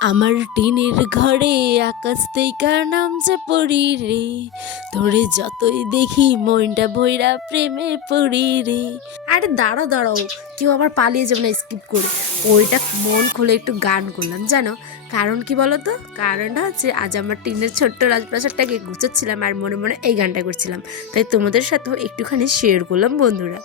আমার টিনের ঘরে আকাশ থেকে নামছে পড়ি রে, তোরে যতই দেখি মনটা ভইরা প্রেমে পড়ি রে। আরে দাঁড়াও দাঁড়াও, কেউ আবার পালিয়ে যাবে না স্কিপ করে। ওইটা মন খুলে একটু গান করলাম জানো, কারণ কি বলো তো? কারণটা হচ্ছে আজ আমার টিনের ছোট্ট রাজপ্রাসাদটাকে গুছাচ্ছিলাম আর মনে মনে এই গানটা করছিলাম, তাই তোমাদের সাথেও একটুখানি শেয়ার করলাম বন্ধুরা।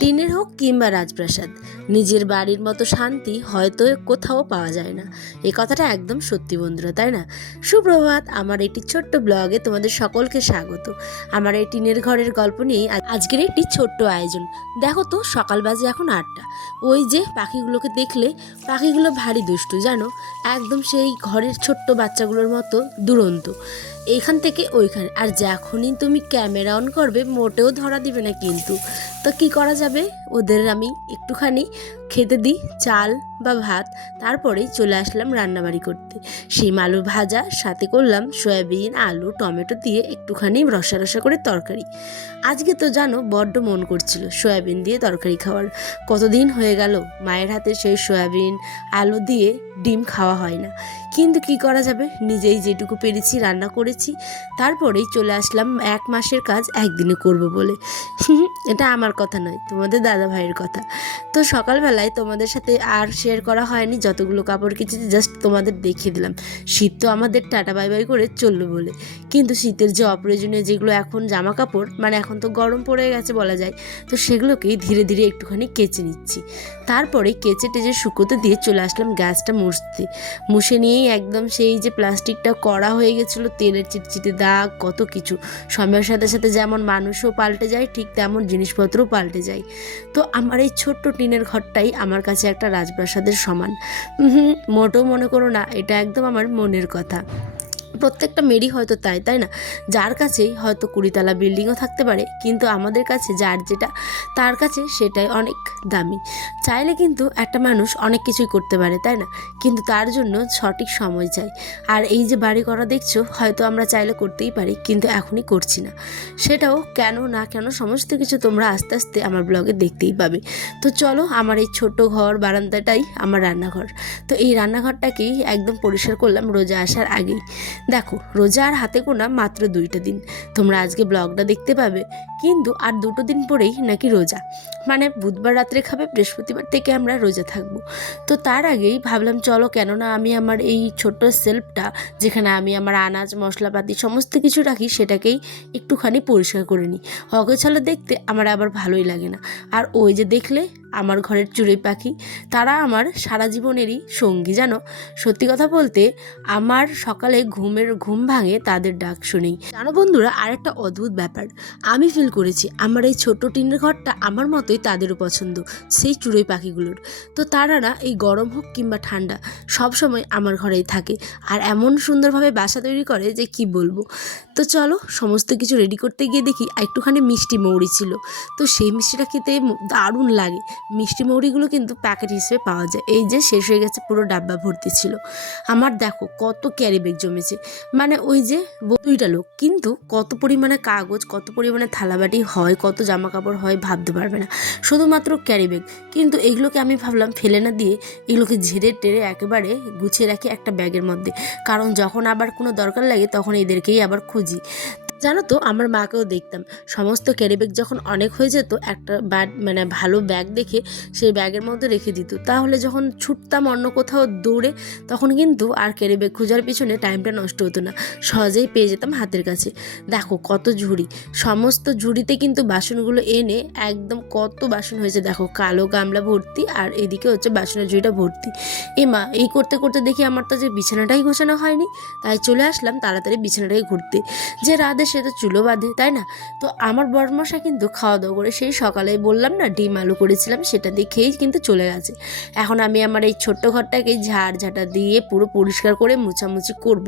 টিনের হোক কিংবা রাজপ্রাসাদ, নিজের বাড়ির মতো শান্তি হয়তো কোথাও পাওয়া যায় না। এই কথাটা একদম সত্যি বন্ধুরা, তাই না? সুপ্রভাত, আমার একটি ছোট্ট ব্লগে তোমাদের সকলকে স্বাগত। আমার এই টিনের ঘরের গল্প নিয়ে আজকের একটি ছোট্ট আয়োজন। দেখো তো, সকাল বাজে এখন 8টা। ওই যে পাখিগুলোকে দেখলে, পাখিগুলো ভারী দুষ্টু জানো, একদম সেই ঘরের ছোট্ট বাচ্চাগুলোর মতো দুরন্ত, এইখান থেকে ওইখানে। আর যখনই তুমি ক্যামেরা অন করবে মোটেও ধরা দিবে না কিন্তু। তো কি করা যাবে, ওদের আমি একটুখানি খেতে দিই চাল বা ভাত, তারপরেই চলে আসলাম রান্নাবাড়ি করতে। শিম আলু ভাজা, সাথে করলাম সয়াবিন আলু টমেটো দিয়ে একটুখানি রসা রসা করে তরকারি। আজকে তো জানো বড্ড মন করছিল সয়াবিন দিয়ে তরকারি খাওয়ার। কতদিন হয়ে গেল মায়ের হাতে সেই সয়াবিন আলু দিয়ে ডিম খাওয়া হয় না, কিন্তু কি করা যাবে, নিজেই যেটুকু পেরেছি রান্না করেছি। তারপরেই চলে আসলাম 1 মাসের কাজ একদিনে করব বলে। এটা আমার কথা নয়, তোমাদের দাদা ভাইয়ের কথা। তো সকালবেলায় তোমাদের সাথে আর শেয়ার করা হয়নি, যতগুলো কাপড় কেচেছি জাস্ট তোমাদের দেখিয়ে দিলাম। শীত তো আমাদের টাটা বাই বাই করে চললো বলে, কিন্তু শীতের যে অপ্রয়োজনীয় যেগুলো এখন জামা কাপড়, মানে এখন তো গরম পড়ে গেছে বলা যায়, তো সেগুলোকেই ধীরে ধীরে একটুখানি কেচে নিচ্ছি। তারপরে কেচে টেচে শুকোতে দিয়ে চলে আসলাম গ্যাসটা মুছতে। মুছে নিয়েই একদম সেই যে প্লাস্টিকটা কড়া হয়ে গেছিলো, তেলের চিটচিটে দাগ, কত কিছু। সময়ের সাথে সাথে যেমন মানুষও পাল্টে যায়, ঠিক তেমন জিনিসপত্রও পাল্টে যায়। তো আমার এই ছোট্ট টিনের ঘরটাই আমার কাছে একটা রাজপ্রাসাদের সমান। মোটেও মনে করো না, এটা একদম আমার মনের কথা। প্রত্যেকটা মেয়েরই হয়তো তাই, তাই না? যার কাছেই হয়তো 20 তলা বিল্ডিংও থাকতে পারে, কিন্তু আমাদের কাছে যার যেটা, তার কাছে সেটাই অনেক দামি। চাইলে কিন্তু একটা মানুষ অনেক কিছুই করতে পারে, তাই না? কিন্তু তার জন্য সঠিক সময় চাই। আর এই যে বাড়ি করা দেখছো, হয়তো আমরা চাইলে করতেই পারি, কিন্তু এখনই করছি না। সেটাও কেন না কেন সমস্ত কিছু তোমরা আস্তে আস্তে আমার ব্লগে দেখতেই পাবে। তো চলো, আমার এই ছোট্ট ঘর বারান্দাটাই আমার রান্নাঘর। তো এই রান্নাঘরটাকেই একদম পরিষ্কার করলাম রোজা আসার আগেই। দেখো, রোজা আর হাতে গোনা মাত্র 2টা দিন। তোমরা আজকে ব্লগটা দেখতে পাবে, কিন্তু আর 2টো দিন পরেই নাকি রোজা, মানে বুধবার রাত্রে খাবে, বৃহস্পতিবার থেকে আমরা রোজা থাকবো। তো তার আগেই ভাবলাম চলো, কেননা আমি আমার এই ছোট্ট সেলফটা, যেখানে আমি আমার আনাজ মশলাপাতি সমস্ত কিছু রাখি, সেটাকেই একটুখানি পরিষ্কার করে নিই। অগোছালো দেখতে আমার আবার ভালোই লাগে না। আর ওই যে দেখলে আমার ঘরের চড়ুই পাখি, তারা আমার সারা জীবনেরই সঙ্গী জানো। সত্যি কথা বলতে, আমার সকালে ঘুম ভাঙে তাদের ডাক শুনেই। জানো বন্ধুরা, আরেকটা অদ্ভুত ব্যাপার আমি ফিল করেছি, আমার এই ছোট্ট টিনের ঘরটা আমার মতোই তাদেরও পছন্দ, সেই চড়ুই পাখিগুলোর। তো তারা না এই গরম হোক কিংবা ঠান্ডা, সব সময় আমার ঘরেই থাকে, আর এমন সুন্দরভাবে বাসা তৈরি করে যে কি বলবো। তো চলো, সমস্ত কিছু রেডি করতে গিয়ে দেখি একটুখানি মিষ্টি মৌরি ছিল। তো সেই মিষ্টিটা খেতে দারুণ লাগে। মিষ্টি মৌরিগুলো কিন্তু প্যাকেট হিসেবে পাওয়া যায়, এই যে শেষ হয়ে গেছে, পুরো ডাব্বা ভর্তি ছিল। আমার দেখো কত ক্যারি ব্যাগ জমেছে, মানে ওই যে 2টা লোক, কিন্তু কত পরিমাণে কাগজ, কত পরিমাণে থালাবাটি হয়, কত জামা কাপড় হয় ভাবতে পারবে না, শুধুমাত্র ক্যারি ব্যাগ। কিন্তু এগুলোকে আমি ভাবলাম ফেলে না দিয়ে এগুলোকে ঝেড়ে টেরে একেবারে গুছিয়ে রাখি একটা ব্যাগের মধ্যে, কারণ যখন আবার কোনো দরকার লাগে তখন এদেরকেই আবার খুঁজি। জানো তো, আমার মাকেও দেখতাম সমস্ত ক্যারি ব্যাগ যখন অনেক হয়ে যেত, একটা মানে ভালো ব্যাগ দেখে সেই ব্যাগের মধ্যে রেখে দিত, তাহলে যখন ছুটতাম অন্য কোথাও দৌড়ে, তখন কিন্তু আর ক্যারি ব্যাগ খোঁজার পিছনে টাইমটা নষ্ট হতো না, সহজেই পেয়ে যেতাম হাতের কাছে। দেখো কত ঝুড়ি, সমস্ত ঝুড়িতে কিন্তু বাসনগুলো এনে একদম কত বাসন হয়েছে দেখো, কালো গামলা ভর্তি, আর এদিকে হচ্ছে বাসনের ঝুড়িটা ভর্তি। মা, এই করতে করতে দেখি আমার তো যে বিছানাটাই গোছানো হয়নি, তাই চলে আসলাম তাড়াতাড়ি বিছানাটাই ঘুরতে। যে রাধে সে তো চুলো বাঁধে, তাই না? তো আমার বরমশা কিন্তু খাওয়া দাওয়া করে সেই সকালে বললাম না ডিম আলু করেছিলাম, সেটা দেখেই কিন্তু চলে গেছে। এখন আমি আমার এই ছোট্ট ঘরটাকে ঝাড় দিয়ে পুরো পরিষ্কার করে মুছামুছি করব।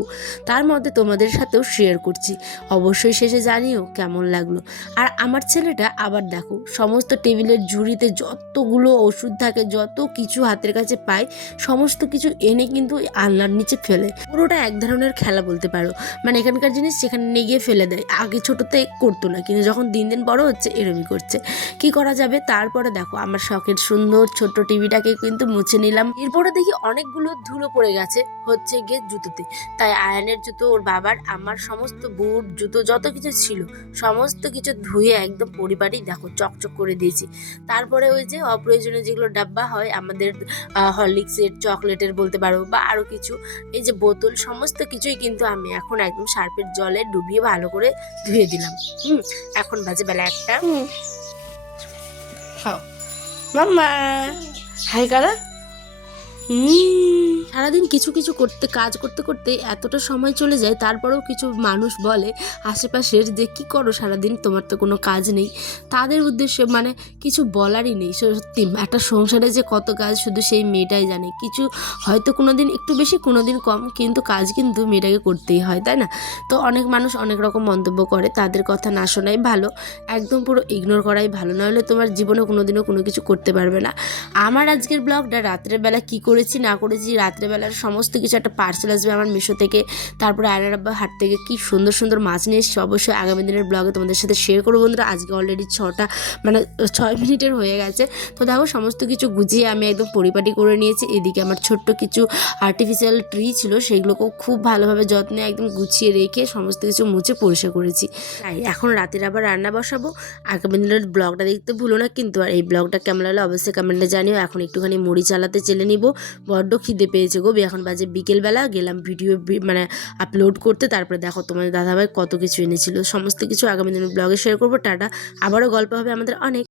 তার মধ্যে তোমাদের সাথেও শেয়ার করছি, অবশ্যই শেষে জানিও কেমন লাগলো। আর আমার ছেলেটা আবার দেখো সমস্ত টেবিলের ঝুড়িতে যতগুলো ওষুধ থাকে, যত কিছু হাতের কাছে পায়, সমস্ত কিছু এনে কিন্তু আলনার নিচে ফেলে। পুরোটা এক ধরনের খেলা বলতে পারো, মানে এখানকার জিনিস সেখানে নিয়ে গিয়ে ফেলে দেয়। আগে ছোটোতে করতো না, কিন্তু যখন দিন দিন বড় হচ্ছে এরমই করছে, কি করা যাবে। তারপরে দেখো আমার শখের সুন্দর ছোট্ট টিভিটাকে কিন্তু মুছে নিলাম। এরপরে দেখি অনেকগুলো ধুলো পড়ে গেছে হচ্ছে গিয়ে জুতোতে, তাই আয়নের জুতো, ওর বাবার, আমার সমস্ত বুট জুতো যত কিছু ছিল সমস্ত কিছু ধুয়ে একদম পরিপাটি দেখো চকচক করে দিয়েছি। তারপরে ওই যে অপ্রয়োজনীয় যেগুলো ডাব্বা হয় আমাদের, হরলিক্সের, চকলেটের বলতে পারো, বা আরও কিছু, এই যে বোতল, সমস্ত কিছুই কিন্তু আমি এখন একদম সার্ফের জলে ডুবিয়ে ভালো করে ধুয়ে দিলাম। এখন বাজে বেলা 1টা। খাও মাম্মা, হাই কারা। সারাদিন কিছু কিছু কাজ করতে করতে এতটা সময় চলে যায়। তারপরেও কিছু মানুষ বলে আশেপাশের যে কি করো সারাদিন, তোমার তো কোনো কাজ নেই। তাদের উদ্দেশ্যে মানে কিছু বলারই নেই। সত্যি একটা সংসারে যে কত কাজ শুধু সেই মেয়েটাই জানে। কিছু হয়তো কোনো দিন একটু বেশি, কোনো দিন কম, কিন্তু কাজ কিন্তু মেয়েটাকে করতেই হয়, তাই না? তো অনেক মানুষ অনেক রকম মন্তব্য করে, তাদের কথা না শোনাই ভালো, একদম পুরো ইগনোর করাই ভালো, নাহলে তোমার জীবনে কোনোদিনও কোনো কিছু করতে পারবে না। আমার আজকের ব্লগটা রাত্রের বেলা কী করেছি না করেছি, রাত্রেবেলার সমস্ত কিছু, একটা পার্সেল আসবে আমার মিশো থেকে, তারপরে আয়নার আব্বা হাট থেকে কি সুন্দর সুন্দর মাছ নিয়ে এসেছি, অবশ্যই আগামী দিনের ব্লগে তোমাদের সাথে শেয়ার করবো বন্ধুরা। আজকে অলরেডি 6 মিনিটের হয়ে গেছে। তো দেখো সমস্ত কিছু গুছিয়ে আমি একদম পরিপাটি করে নিয়েছি। এদিকে আমার ছোট্ট কিছু আর্টিফিশিয়াল ট্রি ছিল, সেগুলোকেও খুব ভালোভাবে যত্নে একদম গুছিয়ে রেখে সমস্ত কিছু মুছে পরিষ্কার করেছি। তাই এখন রাতের আবার রান্না বসাবো। আগামী দিনের ব্লগটা দেখতে ভুলো না কিন্তু। আর এই ব্লগটা কেমন লাগলো অবশ্যই কমেন্টে জানিও। এখন একটুখানি মুড়ি চালাতে চেলে নিব, বড্ড খিদে পেয়েছে গো। এখন বাজে বিকেলবেলা, গেলাম ভিডিও আপলোড করতে। তারপরে দেখো তোমাদের দাদাভাই কত কিছু এনেছিল, সমস্ত কিছু আগামী দিনের ব্লগে শেয়ার করবো। টাটা, আবারও গল্প হবে আমাদের অনেক।